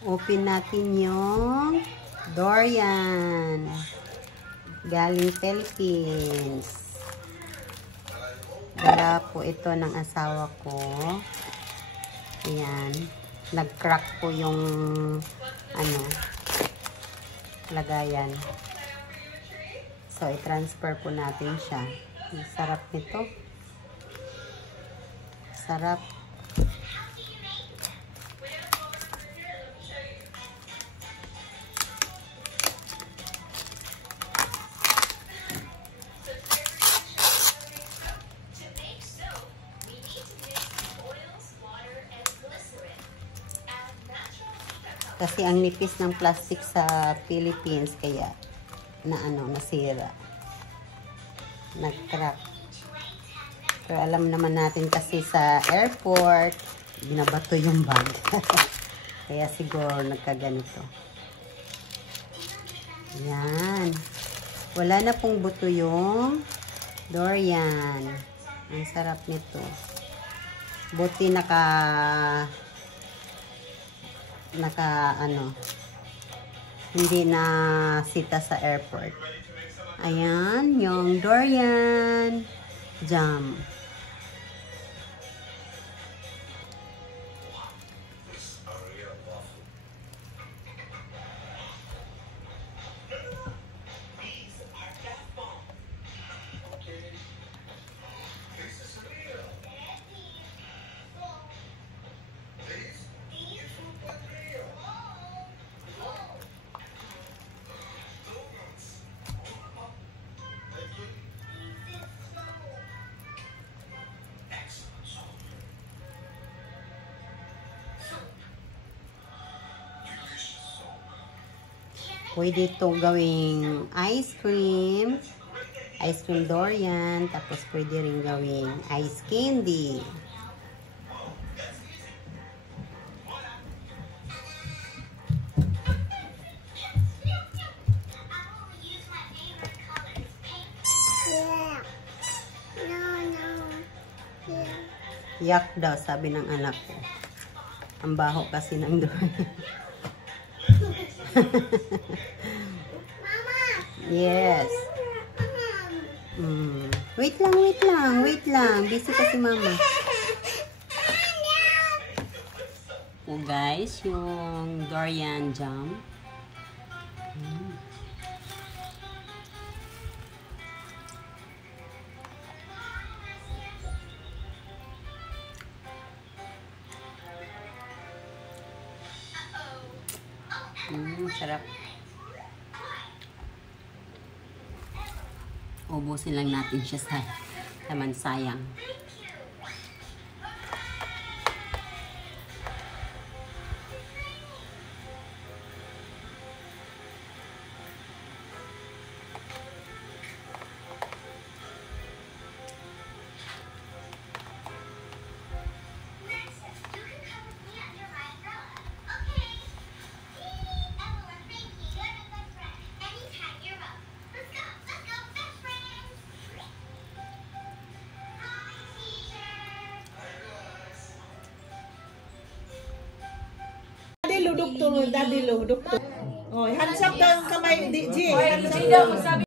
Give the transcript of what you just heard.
Open natin yung durian. Galing Philippines. Dala po ito ng asawa ko. Ayan. Nag-crack po yung lagayan. So, i-transfer po natin siya. Ang sarap nito. Sarap. Kasi ang nipis ng plastic sa Philippines, kaya nasira. Nag-crack. Pero alam naman natin kasi sa airport, binabato yung bag. Kaya siguro nagkaganito. Yan. Wala na pong buto yung durian. Ang sarap nito. Buti hindi na sita sa airport. Ayan, yung durian jam. Pwede ito gawing ice cream durian, tapos pwede rin gawing ice candy. Yak daw, sabi ng anak ko. Ang baho kasi ng durian. Yes. Wait lang. Busy kasi mama. Oh guys, yung durian jam. Sarap. Ubusin lang natin siya sa naman sayang. Doktor, daddy lo, doktor. Oh, hands up daw ang kamay, DJ. Hands up.